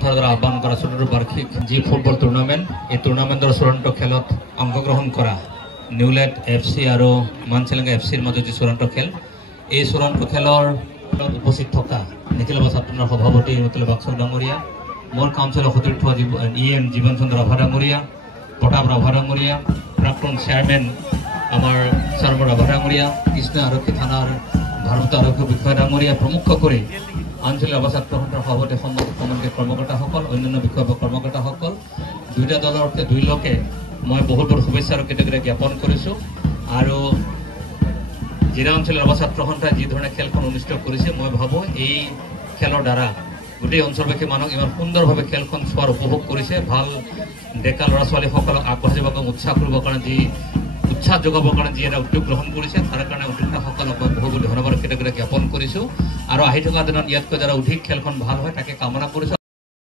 সন্থাৰ দ্বাৰা আহ্বান কৰা চতুৰ্থ বাৰ্ষিক যি ফুটবল টুৰ্ণামেণ্ট এই টুৰ্ণামেণ্টৰ চূড়ান্ত খেলত অংশগ্ৰহণ কৰা নিউলেট FC আৰু মানচেলেঙ্গা FCৰ মাজত যি চূড়ান্ত খেল এই চূড়ান্ত খেলৰ উপস্থিত থকা নিখিল ছাত্ৰৰ সভাপতি মতলব বাক্সক ডাঙৰীয়া মোৰ কাউন্সিলৰ সতীৰ্থ EM জীবন চন্দ্ৰ ৰাভা ডাঙৰীয়া প্ৰতাপ ৰাভা ডাঙৰীয়া প্ৰাক্তন চেয়াৰমেন আমাৰ সৰ্ব ৰাভা ডাঙৰীয়া কৃষ্ণ আৰক্ষী থানাৰ ভাৰপ্ৰাপ্ত আৰক্ষী বিষয়া ডাঙৰীয়া প্ৰমুখ কৰি আঞ্চলিক ৰাভা ছাত্ৰ সন্থাৰ সভাপতি সম্মানিত কৰ্মকৰ্তাসকল অন্যান্য বিষয় কৰ্মকৰ্তাসকল দুইটা দলৰ দুই লোকে মই বহুত বহুত শুভেচ্ছা আৰু কৃতজ্ঞতা জ্ঞাপন কৰিছোঁ আৰু জিলা অঞ্চলৰ ৰাভা ছাত্ৰ সন্থাই যি ধৰণে খেলখন অনুষ্ঠিত কৰিছে মই ভাবোঁ এই খেলৰ দ্বাৰা গোটেই অঞ্চলবাসী মানুহ ইমান সুন্দৰভাৱে খেলখন চোৱাৰ উপভোগ কৰিছে ভাল ডেকা ল'ৰা ছোৱালীসকলক আগবাঢ়ি যাবৰ কাৰণে উৎসাহ কৰিবৰ কাৰণে যি উৎসাহ যোগাবৰ কাৰণে যি এটা উদ্যোগ গ্ৰহণ কৰিছে তাৰ কাৰণে উদ্যোক্তাসকলক মই বহু বহুত ধন্যবাদ কৃতজ্ঞতা জ্ঞাপন কৰিছোঁ আৰু আহি থকা দিনত ইয়াতকৈ যাৰা অধিক খেলখন ভাল হয় তাকে কামনা কৰিছোঁ।